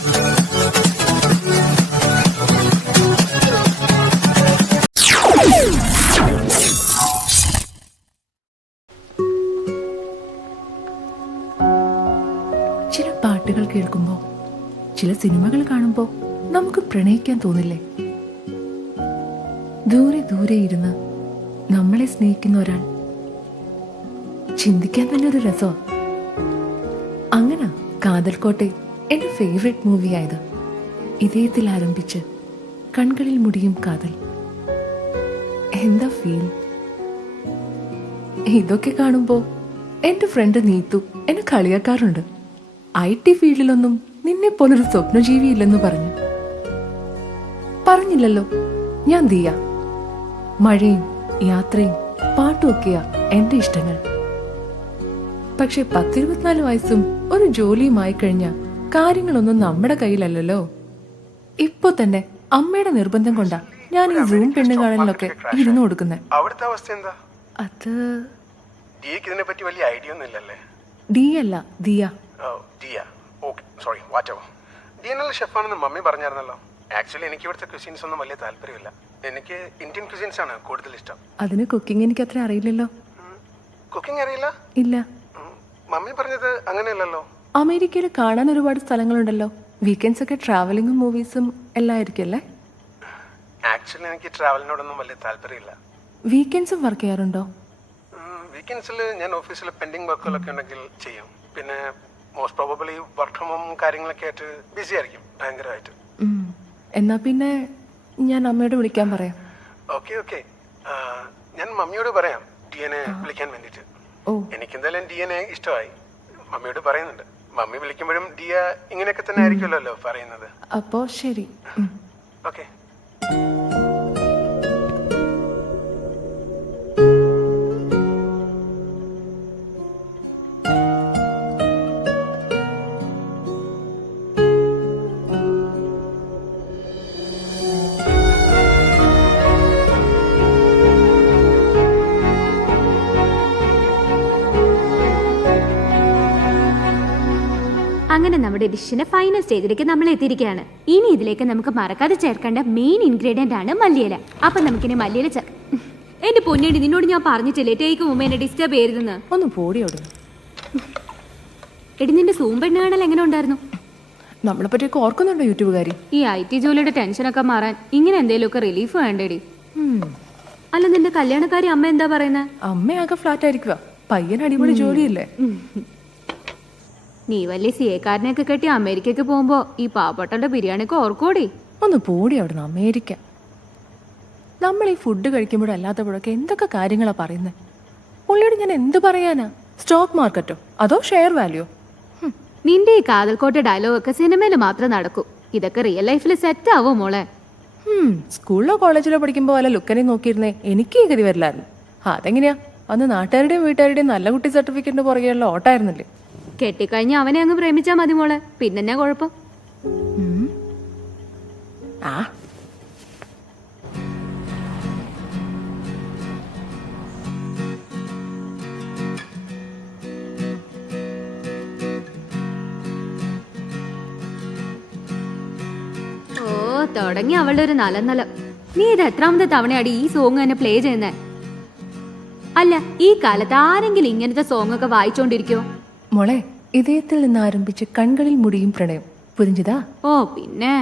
ചില പാട്ടുകൾ കേൾക്കുമ്പോൾ, ചില സിനിമകൾ കാണുമ്പോൾ നമുക്ക് പ്രണയിക്കാൻ തോന്നില്ലേ? ദൂരെ ദൂരെ ഇരുന്ന് നമ്മളെ സ്നേഹിക്കുന്ന ഒരാൾ ചിന്തിക്കാൻ തന്നെ ഒരു രസമാണ്. അങ്ങനെ കാതൽ കോട്ടെ എൻ്റെ ഫേവറേറ്റ് മൂവിയായത്. ഇതയത്തിൽ ആരംഭിച്ച് കൺകളിൽ മുടിയും കാതൽ. എന്താ ഫീൽ? ഇതൊക്കെ കാണുമ്പോൾ എൻ്റെ ഫ്രണ്ട് നീത്തു എന്നെ കളിയാക്കാറുണ്ട്. IT ഫീൽഡിലൊന്നും നിന്നെ പോലൊരു സ്വപ്നജീവിയില്ലെന്ന് പറഞ്ഞില്ലല്ലോ. ഞാൻ ദിയ. മഴയും യാത്രയും പാട്ടുമൊക്കെയാ എൻ്റെ ഇഷ്ടങ്ങൾ. പക്ഷെ 10-24 വയസ്സും ഒരു ജോലിയുമായി കഴിഞ്ഞ കാര്യങ്ങളൊന്നും നമ്മുടെ കയ്യിലല്ലല്ലോ. ഇപ്പൊ തന്നെ അമ്മയുടെ നിർബന്ധം കൊണ്ടാ ഞാൻ ഈ സൂം പെണ്ണ് കാണലിനൊക്കെ ഇരുന്നു കൊടുക്കുന്നത്. അവിടുത്തെ അവസ്ഥ എന്താ? അത് ഇതിനെ പറ്റി വലിയ ഐഡിയ ഒന്നും ഇല്ലല്ലേ? ഡി അല്ല, Diya. Diya, okay, sorry, whatever. Diya നല്ല ഷെഫാണെന്ന് മമ്മി പറഞ്ഞായിരുന്നല്ലോ. ആക്ച്വലി എനിക്ക് ഇവിടുത്തെ ക്വിസിൻസ് ഒന്നും വലിയ താല്പര്യമില്ല. എനിക്ക് ഇന്ത്യൻ ക്വിസിൻസ് ആണ് കൂടുതൽ ഇഷ്ടം. അതിന് കുക്കിംഗ് എനിക്ക് അത്ര അറിയില്ലല്ലോ. കുക്കിംഗ് അറിയില്ല? ഇല്ല. മമ്മി പറഞ്ഞത് അങ്ങനെയല്ലല്ലോ. അമേരിക്കയിൽ കാണാൻ ഒരുപാട് സ്ഥലങ്ങളുണ്ടല്ലോ. വീക്കെൻഡ്സ് ഒക്കെ ട്രാവലിംഗും മൂവീസും എല്ലാം ആയിരിക്കുമല്ലേ? ആക്ച്വലി എനിക്ക് ട്രാവലിനോടൊന്നും വലിയ താല്പര്യമില്ല. വീക്കെൻഡ്സും വർക്ക് ചെയ്യാറുണ്ടോ? വീക്കെൻഡ്സിൽ ഞാൻ ഓഫീസിൽ പെൻഡിങ് വർക്കുകളൊക്കെ ഉണ്ടെങ്കിൽ ചെയ്യും. പിന്നെ most probably work from home കാര്യങ്ങളൊക്കെ ആയിട്ട് ബിസി ആയിരിക്കും ഭയങ്കരമായിട്ട്. എന്നാ പിന്നെ ഞാൻ അമ്മയോട് വിളിക്കാൻ പറയാം. ഓക്കെ ഓക്കെ, ഞാൻ മമ്മിയോട് പറയാം ഡിയനെ വിളിക്കാൻ വേണ്ടിയിട്ട്. എനിക്കെന്തായാലും ഡിയനെ ഇഷ്ടമായി. മമ്മിയോട് പറയുന്നുണ്ട്. മമ്മി വിളിക്കുമ്പോഴും ഡിയ ഇങ്ങനെയൊക്കെ തന്നെ ആയിരിക്കുമല്ലോ പറയുന്നത്. അപ്പോ ശരി. ഓക്കെ. അങ്ങനെ നമ്മുടെ ഡിഷിന്റെ ഫൈനൽ സ്റ്റേജിലേക്ക് നമ്മൾ എത്തിയിരിക്കുകയാണ്. ഇനി ഇതിലേക്ക് നമുക്ക് മറക്കാതെ ചേർക്കേണ്ട മെയിൻ ഇൻഗ്രീഡിയന്റ് ആണ് മല്ലിയില. അപ്പൊ നമുക്കിനി മല്ലിയില എന്റെ പൊന്നേടി, നിന്നോട് ഞാൻ പറഞ്ഞിട്ടില്ലേ ടേക്ക് മുമ്പ് എന്നെ ഡിസ്റ്റർബ് ചെയ്യരുതെന്ന്? ഒന്ന് പോടിയോട്. എടി, നിന്റെ സൂം പെണ്ണ് കാണൽ എങ്ങനെ ഉണ്ടായിരുന്നു? നമ്മളെ പറ്റിയൊക്കെ ഓർക്കുന്നുണ്ടോ യൂട്യൂബുകാരി? ഈ IT ജോലിയുടെ ടെൻഷനൊക്കെ മാറാൻ ഇങ്ങനെ എന്തെങ്കിലുമൊക്കെ റിലീഫ് വേണ്ടേടി. അല്ല, നിന്റെ കല്യാണക്കാരി അമ്മ എന്താ പറയുന്നത്? അമ്മയാകെ ഫ്ലാറ്റ് ആയിരിക്കുക. പയ്യൻ അടിപൊളി ജോലിയല്ലേ? നീ വലിയ CA-കാരനെയൊക്കെ കെട്ടി അമേരിക്കക്ക് പോകുമ്പോ ഈ പാവപ്പെട്ടവന്റെ ബിരിയാണിയൊക്കെ ഓർക്കോടി. ഒന്ന് പോടി അവിടുന്ന്. അമേരിക്ക. നമ്മൾ ഈ ഫുഡ് കഴിക്കുമ്പോഴല്ലാത്തപ്പോഴൊക്കെ എന്തൊക്കെ കാര്യങ്ങളാ പറയുന്നത്. പുള്ളിയോട് ഞാൻ എന്ത് പറയാനാ? സ്റ്റോക്ക് മാർക്കറ്റോ അതോ ഷെയർ വാല്യൂ? നിന്റെ ഈ കാതൽക്കോട്ട ഡയലോഗ് ഒക്കെ സിനിമയിൽ മാത്രം നടക്കൂ. ഇതൊക്കെ റിയൽ ലൈഫിൽ സെറ്റ് ആവോ മോളെ? സ്കൂളിലോ കോളേജിലോ പഠിക്കുമ്പോൾ വല്ല ലുക്കനെ നോക്കിയിരുന്നേ എനിക്ക് ഈ ഗതി വരില്ലായിരുന്നു. അതെങ്ങനെയാ? അന്ന് നാട്ടുകാരുടെയും വീട്ടുകാരുടെയും നല്ല കുട്ടി സർട്ടിഫിക്കറ്റിന് പുറകെയുള്ള ഓട്ടായിരുന്നില്ലേ? കെട്ടിക്കഴിഞ്ഞ് അവനെ അങ്ങ് പ്രേമിച്ചാ മതി മോളെ. പിന്നെന്നാ കുഴപ്പം? ഓ, തുടങ്ങി അവളുടെ ഒരു നലനലം. നീ ഇത് എത്രാമത്തെ തവണയാടി ഈ സോങ് തന്നെ പ്ലേ ചെയ്യുന്നേ? അല്ല, ഈ കാലത്ത് ആരെങ്കിലും ഇങ്ങനത്തെ സോങ് ഒക്കെ വായിച്ചോണ്ടിരിക്കോ? മോളെ, ഇതയത്തിൽ നിന്ന് ആരംഭിച്ച് കൺകളിൽ മുടിയും പ്രണയം. പുരിഞ്ചിതാ? ഓ പിന്നെ.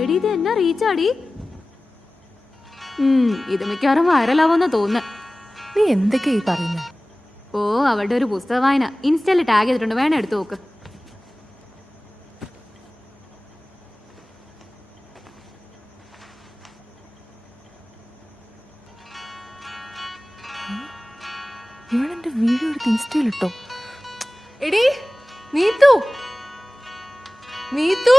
എടി, ഇത് എന്നാ റീച്ചാടി? ഇത് മിക്കവാറും വൈറലാവുന്ന തോന്നുന്നു. നീ എന്തൊക്കെയാ ഈ പറയുന്നത്? ഓ, അവളുടെ ഒരു പുസ്തക വായന ഇൻസ്റ്റയിൽ ടാഗ് ചെയ്തിട്ടുണ്ട്, വേണം എടുത്തു നോക്ക്. വീഡിയോ എടുത്ത് ഇൻസ്റ്റയിലിട്ടോ. എടീ നീതു, നീതു.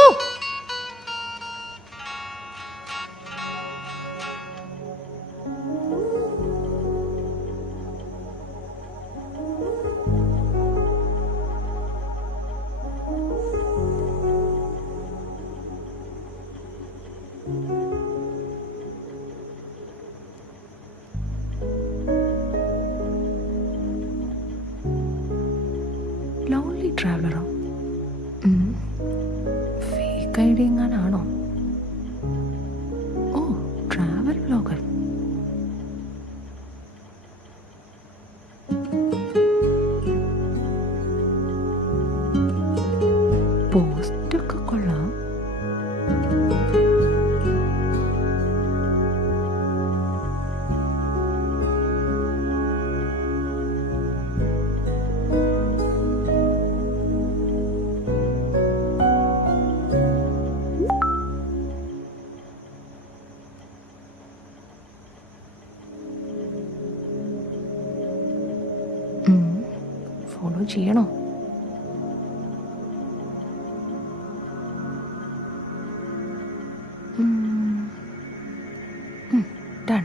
ലോൺലി ട്രാവലറോ? ഫേക്ക് ഐ ഡി എങ്ങാനാണോ? ഓ, ട്രാവൽ ബ്ലോഗർ. പോസ്റ്റൊക്കെ കൊള്ളാം. ഫോളോ ചെയ്യണോ? ഡൺ.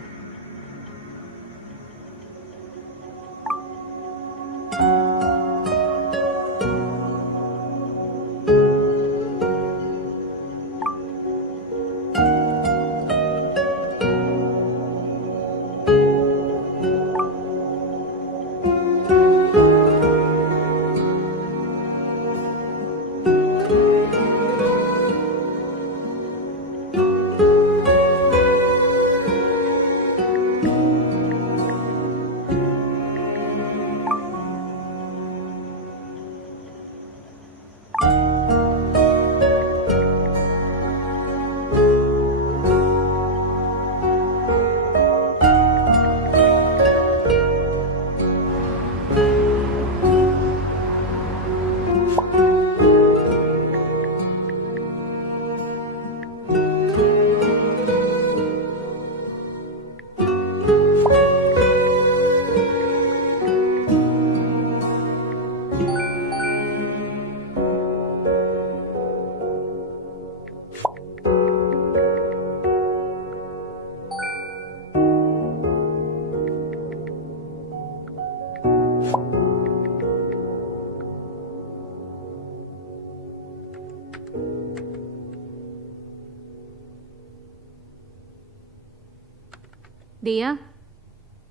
ദിയ,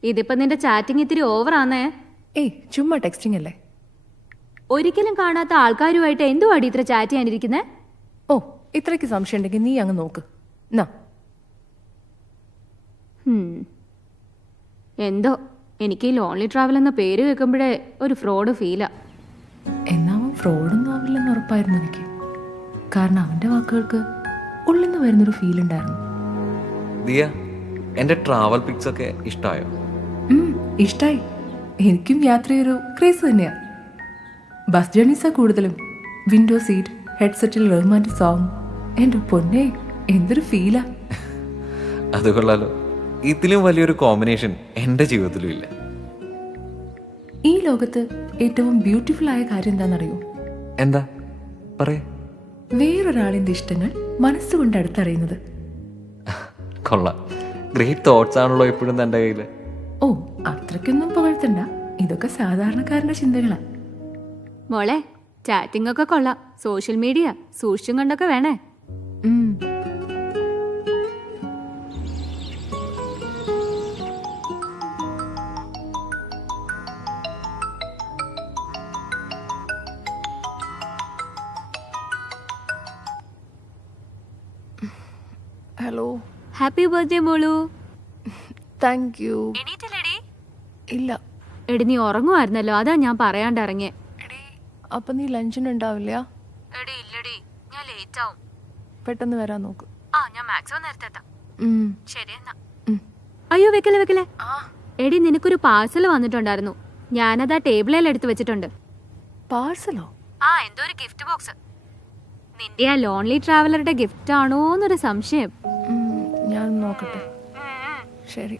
ഇതിപ്പോ നിന്റെ ചാറ്റിംഗ് ഇത്തിരി ഓവറാന്നേ. ഏയ്, ചുമ്മാ ടെക്സ്റ്റിംഗ് അല്ലേ. ഒരിക്കലും കാണാത്ത ആൾക്കാരുമായിട്ട് എന്തുവാടി ഇത്ര ചാറ്റ് ചെയ്യാനിരിക്കുന്നേ? ഓ, ഇത്രയ്ക്ക് സംശയം ഉണ്ടെങ്കിൽ നീ അങ്ങ് നോക്ക്. നാ. എന്തോ എനിക്ക് ഈ ലോൺലി ട്രാവൽ എന്ന പേര് കേൾക്കുമ്പോഴേ ഒരു ഫ്രോഡ് ഫീലാ. എന്നാ അവൻ ഫ്രോഡൊന്നും ആവില്ലെന്ന് ഉറപ്പായിരുന്നു എനിക്ക്. കാരണം അവന്റെ വാക്കുകൾക്ക് ഉള്ളിൽ നിന്ന് വരുന്നൊരു ഫീൽ ഉണ്ടായിരുന്നു. ദിയ, എൻ്റെ ട്രാവൽ പിക്സ് ഒക്കെ ഇഷ്ടമായോ? ഇഷ്ടായി. എനിക്കും യാത്രയൊരു ക്രേസ് തന്നെയാ. ബസ് ജേർണീസാ കൂടുതലും. വിൻഡോ സീറ്റ്, ഹെഡ്സെറ്റിൽ റഹ്മാന്റെ സോങ്. എൻ്റെ പൊന്നെ, എന്തൊരു ഫീലാ. അത് കൊള്ളാലോ. ഇതിലും വലിയൊരു കോമ്പിനേഷൻ എൻ്റെ ജീവിതത്തിലും ഇല്ല. ഈ ലോകത്ത് ഏറ്റവും ബ്യൂട്ടിഫുൾ ആയ കാര്യം എന്താണെന്നറിയോ? എന്താ പറയേ? വേറൊരാളിന്റെ ഇഷ്ടങ്ങൾ മനസ്സുകൊണ്ട് അടുത്തറിയുന്നത്. കൊള്ളാം. ഗ്രേറ്റ് തോട്ട്സ് ആണല്ലോ എപ്പോഴും എൻ്റെ കയ്യിൽ. ഓ, അത്രയ്ക്കൊന്നും പുകഴ്ത്തണ്ട. ഇതൊക്കെ സാധാരണക്കാരന്റെ ചിന്തകളാ. മോളെ, ചാറ്റിംഗ് ഒക്കെ കൊള്ളാം. സോഷ്യൽ മീഡിയ സൂക്ഷിച്ചും കണ്ടൊക്കെ വേണേ. ഹലോ. ഹാപ്പി ബർത്ത്ഡേ മോളു. Thank you. ഇല്ല. എടി, നീ ഉറങ്ങുമായിരുന്നല്ലോ, അതാ ഞാൻ പറയാണ്ട് ഇറങ്ങിയേ. അപ്പൊ നീ ലഞ്ചിനുണ്ടാവില്ല? ഞാൻ ലേറ്റ് ആവും. പെട്ടെന്ന് വരാൻ നോക്ക്. ഞാൻ മാക്സിമം നേരത്തെ എത്താം. ശരി എന്നാ. അയ്യോ, വെക്കല്ലേ. എടി, നിനക്കൊരു പാഴ്സൽ വന്നിട്ടുണ്ടായിരുന്നു. ഞാനതാ ടേബിളിൽ എടുത്ത് വെച്ചിട്ടുണ്ട്. പാഴ്സലോ? എന്തോ ഒരു ഗിഫ്റ്റ് ബോക്സ്. നിന്റെ ആ ലോൺലി ട്രാവലറുടെ ഗിഫ്റ്റ് ആണോന്നൊരു സംശയം. ഞാൻ നോക്കട്ടെ. ശരി.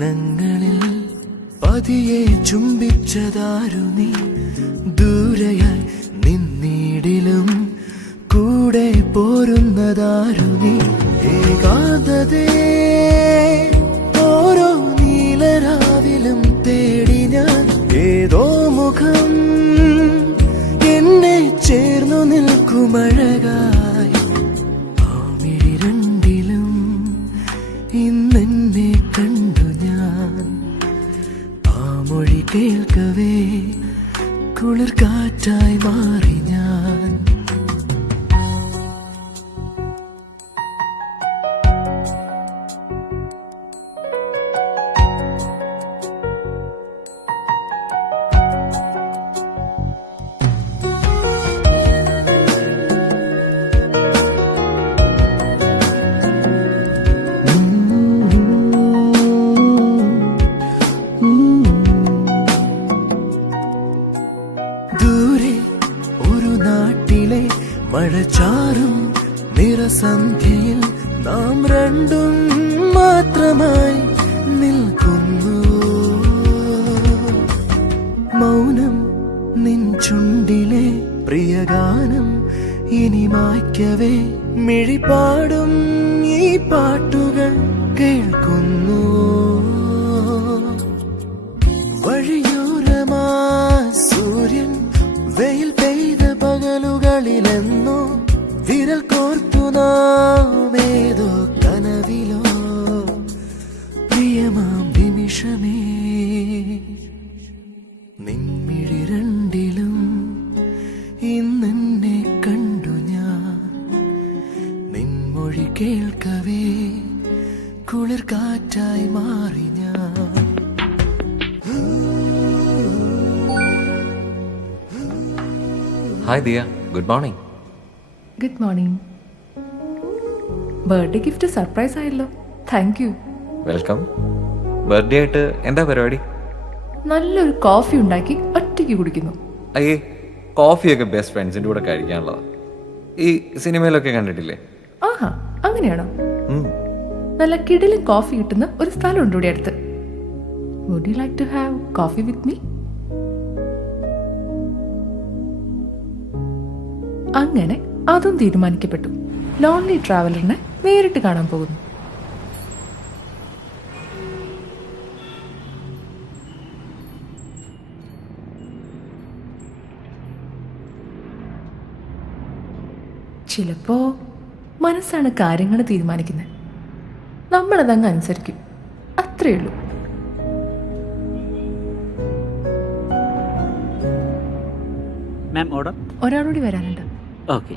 സ്വപ്നങ്ങളിൽ പതിയെ ചുംബിച്ചതാരു നീ, ദൂരെയായി നിന്നിടിലും കൂടെ പോരുന്നതാരു നീ. ഏകാന്തതേ ഓരോ നീലരാവിലും തേടി ഞാൻ, ഏതോ മുഖം എന്നെ ചേർന്നു നിൽക്കുമഴകായി. ആ മിഴി രണ്ടിലും ഇന്നെന്നെ കണ്ടു ഞാൻ, ആ മൊഴി കേൾക്കവേ കുളിർ കാറ്റായി മാറി ഞാൻ. ദൂരെ ഒരു നാട്ടിലെ മഴചാറും നിറസന്ധ്യയിൽ നാം രണ്ടും മാത്രമായി നിൽക്കുന്നു. മൗനം നിൻ ചുണ്ടിലെ പ്രിയഗാനം ഇനി മായ്ക്കവേ, മിഴിപാടും ഈ പാട്ടുകൾ കേൾക്കുന്നു. വഴിയോരമാ സൂര്യൻ വെയിൽ പെയ്ത പകലുകളിലെന്നോ വിരൽ കോർത്തു നാം ഏതോ കനവിലോ. പ്രിയമാം നിമിഷമേ, നിൻമിഴി രണ്ടിലും ഇന്നെന്നെ കണ്ടു ഞാൻ, നിൻമൊഴി കേൾക്കവേ കുളിർ കാറ്റായി മാറി ഞാൻ. Hi Diya, good morning. Good morning. Birthday gift surprise ആയല്ലോ. Thank you. വെൽക്കം. ബർത്ത്ഡേ ആയിട്ട് എന്താ പരിപാടി? നല്ലൊരു കോഫി ഉണ്ടാക്കി ഒറ്റയ്ക്ക് കുടിക്കുന്നു. അയ്യേ, കോഫിയൊക്കെ ബെസ്റ്റ് ഫ്രണ്ട്സിൻ്റെ കൂടെ കഴിക്കാനുള്ളതാണ്. ഈ സിനിമയിലൊക്കെ കണ്ടിട്ടില്ലേ? ആഹാ, അങ്ങനെയാണോ? ഉം. നല്ല കിടിലൻ കോഫി കിട്ടുന്ന ഒരു സ്ഥലമുണ്ട് ഇവിടെ അടുത്ത്. Would you like to have coffee with me? അങ്ങനെ അതും തീരുമാനിക്കപ്പെട്ടു. ലോൺലി ട്രാവലറിനെ നേരിട്ട് കാണാൻ പോകുന്നു. ചിലപ്പോ മനസ്സാണ് കാര്യങ്ങൾ തീരുമാനിക്കുന്നത്. നമ്മളതങ്ങ് അനുസരിക്കും, അത്രയേ ഉള്ളൂ. മാം ഓർഡർ. ഒരാളോടി വരാനുണ്ട്. ഓക്കെ.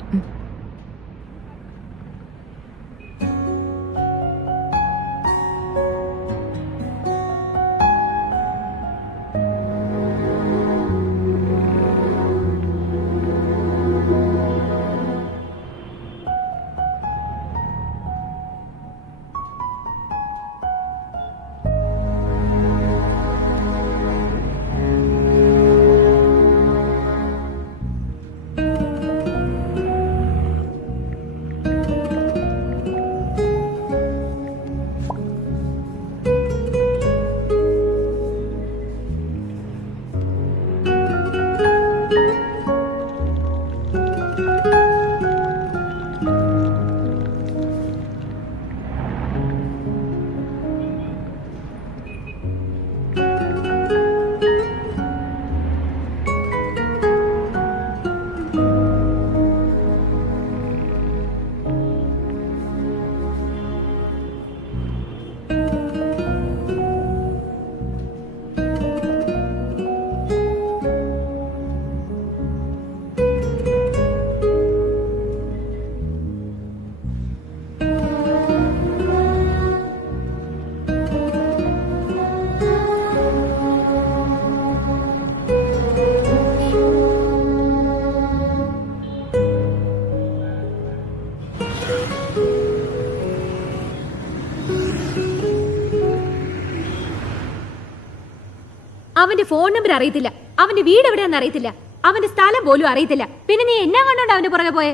അവന്റെ ഫോൺ നമ്പർ അറിയത്തില്ല, അവന്റെ വീട് എവിടെയാണെന്ന് അറിയത്തില്ല, അവന്റെ സ്ഥലം പോലും അറിയത്തില്ല. പിന്നെ നീ എന്നാ കണ്ടോണ്ട് അവന്റെ പുറകെ പോയെ?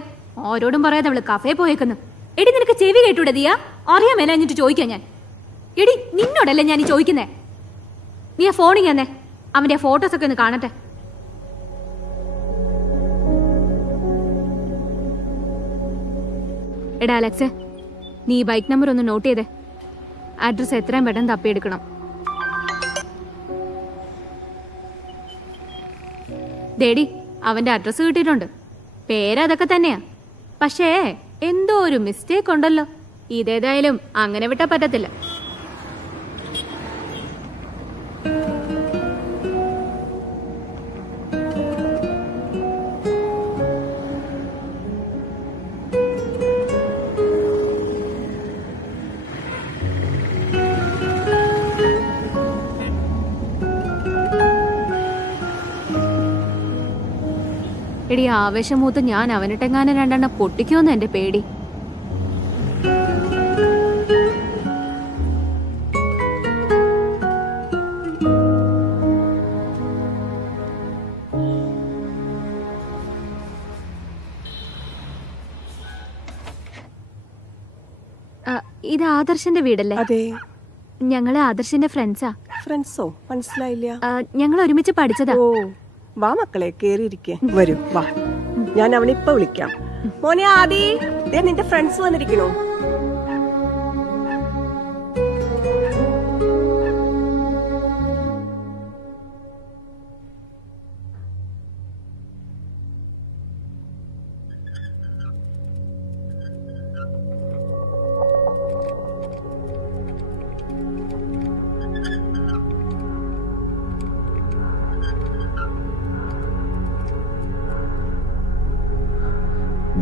ആരോടും പറയാതെ അവള് കഫേ പോയേക്കുന്നു. എടി, നിനക്ക് ചെവി കേട്ടൂടെ ദിയ? അറിയാൻ മേലാഞ്ഞിട്ട് ചോദിക്കാം ഞാൻ. എടി നിന്നോടല്ലേ ഞാൻ ചോദിക്കുന്നേ. നീ ആ ഫോണിൽ തന്നെ അവന്റെ ഫോട്ടോസ് ഒക്കെ ഒന്ന് കാണട്ടെ. എടാ അലക്സ്, നീ ബൈക്ക് നമ്പർ ഒന്ന് നോട്ട് ചെയ്തേ. അഡ്രസ് എത്രയും പെട്ടെന്ന് തപ്പിയെടുക്കണം. ദേടി, അവന്റെ അഡ്രസ് കിട്ടിയിട്ടുണ്ട്. പേരതൊക്കെ തന്നെയാ. പക്ഷേ എന്തോ ഒരു മിസ്റ്റേക്ക് ഉണ്ടല്ലോ. ഇതേതായാലും അങ്ങനെ വിട്ടാ പറ്റത്തില്ല. എടി, ആവേശമൂത്ത് ഞാൻ അവനിട്ടെങ്ങാനും രണ്ടെണ്ണം പൊട്ടിക്കുമെന്ന് എന്റെ പേടി. ഇത് ആദർശന്റെ വീടല്ലേ? അതെ. ഞങ്ങള് ആദർശന്റെ ഫ്രണ്ട്സാ. ഫ്രണ്ട്സോ? മനസ്സിലായില്ല. ഞങ്ങൾ ഒരുമിച്ച് പഠിച്ചതാ. ഓ, വാ മക്കളെ, കേറിയിരിക്കേ. വരൂ, വാ. ഞാൻ അവനെ ഇപ്പൊ വിളിക്കാം. മോനെ ആദി, ദേ നിന്റെ ഫ്രണ്ട്സ് വന്നിരിക്കണോ?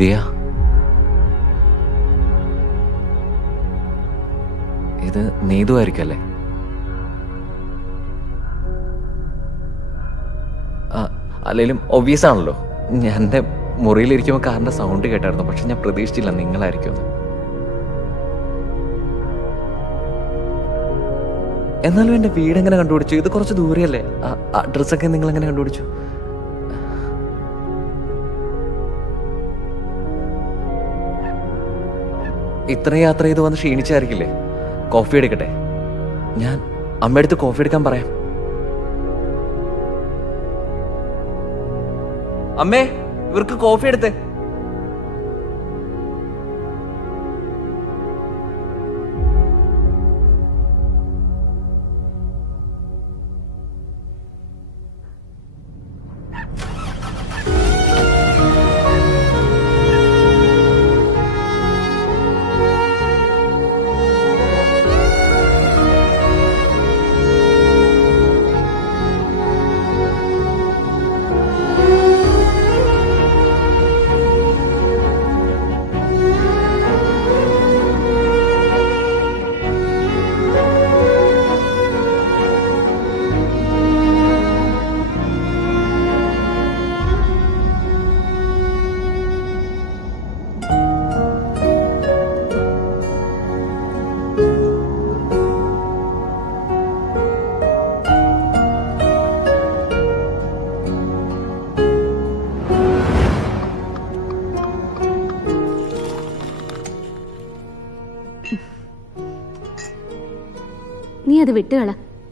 ദിയ, ഇത് നീതു ആയിരിക്കല്ലേ? അല്ലെങ്കിലും ഒബ്വിയസ് ആണല്ലോ. ഞാൻ എൻ്റെ മുറിയിലിരിക്കുമ്പോൾ കാറിന്റെ സൗണ്ട് കേട്ടായിരുന്നു. പക്ഷെ ഞാൻ പ്രതീക്ഷിച്ചില്ല നിങ്ങളായിരിക്കുമെന്ന്. എന്നാലും എൻ്റെ വീട് എങ്ങനെ കണ്ടുപിടിച്ചു? ഇത് കുറച്ച് ദൂരെയല്ലേ? അഡ്രസ്സൊക്കെ നിങ്ങൾ എങ്ങനെ കണ്ടുപിടിച്ചു? ഇത്രയും യാത്ര ചെയ്ത് വന്ന് ക്ഷീണിച്ചായിരിക്കില്ലേ? കോഫി എടുക്കട്ടെ? ഞാൻ അമ്മയടുത്ത് കോഫി എടുക്കാൻ പറയാം. അമ്മേ, ഇവർക്ക് കോഫി എടുത്തേ. നീ അത് വിട്ടുകള.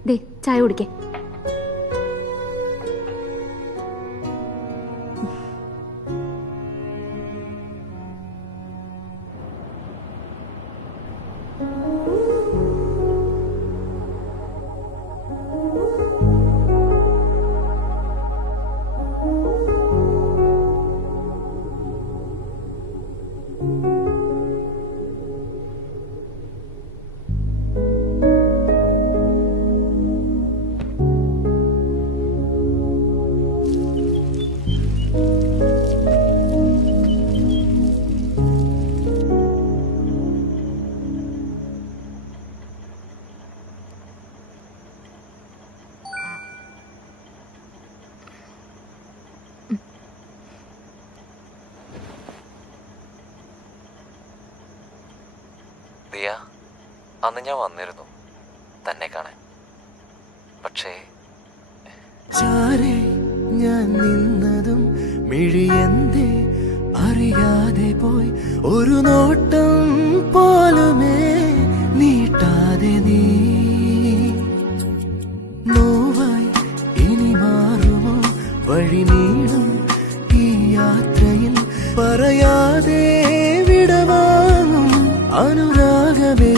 ദേ, ചായ കുടിക്കേ. ദിയ, അന്ന് ഞാൻ വന്നിരുന്നു തന്നെ കാണാൻ. പക്ഷേ ചാരെ ഞാൻ നിന്നതും മിഴിയെന്തേ അറിയാതെ പോയി. ഒരു നോട്ടം പോലുമേ നീട്ടാതെ നീ വഴി നീളും ഈ യാത്രയിൽ പറയാതെ വിടവാങ്ങും അനുരാഗമേ.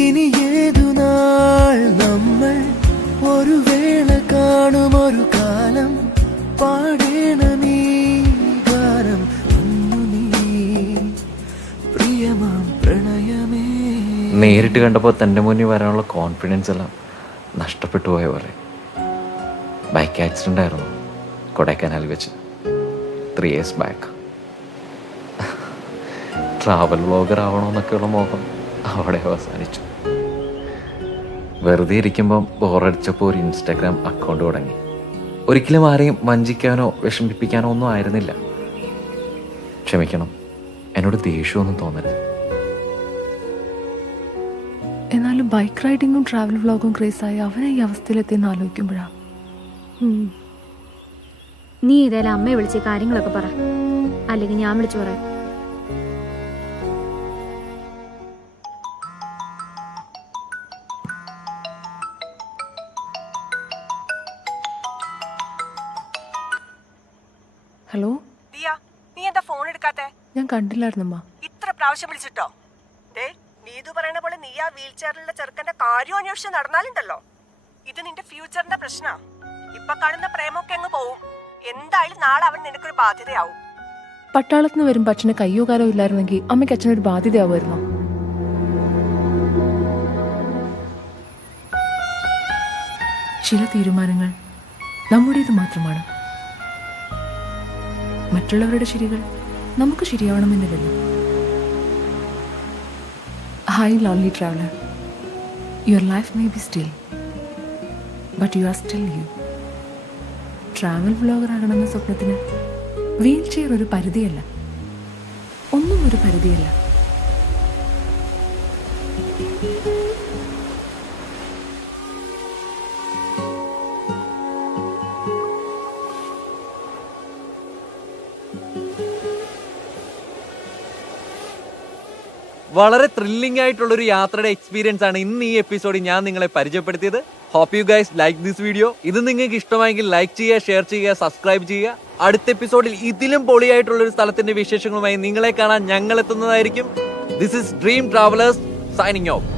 ഇനി ഏതു നാൾ നമ്മൾ ഒരു വേള കാണും ഒരു കാലം പാടേണമീ ഗാനം അന്നു നീ പ്രിയമാം പ്രണയമേ. നേരിട്ട് കണ്ടപ്പോൾ തൻ്റെ മുന്നിൽ വരാനുള്ള കോൺഫിഡൻസ് എല്ലാം നഷ്ടപ്പെട്ടു പോയ പോലെ. ബൈക്ക് ആക്സിഡൻ്റ് ആയിരുന്നു കൊടൈക്കനാൽ വെച്ച് 3 years ബാക്ക്. ട്രാവൽ വ്ളോഗർ ആവണമെന്നൊക്കെയുള്ള മോഹം അവിടെ അവസാനിച്ചു. വെറുതെ ഇരിക്കുമ്പം ബോറടിച്ചപ്പോൾ ഒരു ഇൻസ്റ്റാഗ്രാം അക്കൗണ്ട് തുടങ്ങി. ഒരിക്കലും ആരെയും വഞ്ചിക്കാനോ വിഷമിപ്പിക്കാനോ ഒന്നും ആയിരുന്നില്ല. ക്ഷമിക്കണം, എന്നോട് ദേഷ്യമൊന്നും തോന്നരുത്. എന്നാലും ബൈക്ക് റൈഡിങ്ങും ട്രാവൽ വ്ളോഗും ക്രേസായി അവനെ ഈ അവസ്ഥയിലെത്തിയെന്ന് ആലോചിക്കുമ്പോഴാണ്. നീ ഏതായാലും അമ്മയെ വിളിച്ച് കാര്യങ്ങളൊക്കെ പറ, അല്ലെങ്കിൽ ഞാൻ വിളിച്ചു പറയാം. ഹലോ, ദിയ, നീ എന്താ ഫോൺ എടുക്കാത്തെ? ഞാൻ കണ്ടില്ലായിരുന്നമ്മ. ഇത്ര പ്രാവശ്യം വിളിച്ചിട്ടോ? ദേ, നീതു പറയണ പോലെ നീ ആ വീൽ ചെയറിലുള്ള ചെറുക്കന്റെ കാര്യം അന്വേഷിച്ച് നടന്നാലുണ്ടല്ലോ, ഇത് നിന്റെ ഫ്യൂച്ചറിന്റെ പ്രശ്നാ. ഇപ്പൊ കാണുന്ന പ്രേമൊക്കെ അങ്ങ് പോവും. എന്തായാലും നാളെ അവൻ നിനക്കൊരു ബാധ്യതയാവും. പട്ടാളത്ത് നിന്ന് വരുമ്പോ അച്ഛന് കയ്യോ കാലോ ഇല്ലായിരുന്നെങ്കിൽ അമ്മയ്ക്ക് അച്ഛനൊരു ബാധ്യതയാവുമായിരുന്നു. ചില തീരുമാനങ്ങൾ നമ്മുടേത് മാത്രമാണ്. മറ്റുള്ളവരുടെ ശരികൾ നമുക്ക് ശരിയാവണമെന്നില്ലല്ലോ. Hi lonely traveler, your life may be still, but you are still you. Travel vlogger ആകണമെന്ന സ്വപ്നത്തിന് വീൽ ചെയർ ഒരു പരിധിയല്ല, ഒന്നും ഒരു പരിധിയല്ല. വളരെ ത്രില്ലിംഗ് ആയിട്ടുള്ളൊരു യാത്രയുടെ എക്സ്പീരിയൻസ് ആണ് ഇന്ന് ഈ എപ്പിസോഡിൽ ഞാൻ നിങ്ങളെ പരിചയപ്പെടുത്തിയത്. Hope you guys like this video. ഇത് നിങ്ങൾക്ക് ഇഷ്ടമായെങ്കിൽ ലൈക്ക് ചെയ്യുക, ഷെയർ ചെയ്യുക, സബ്സ്ക്രൈബ് ചെയ്യുക. അടുത്ത എപ്പിസോഡിൽ ഇതിലും പൊളിയായിട്ടുള്ളൊരു സ്ഥലത്തിന്റെ വിശേഷങ്ങളുമായി നിങ്ങളെ കാണാൻ ഞങ്ങൾ എത്തുന്നതായിരിക്കും. This is dream travellers signing of.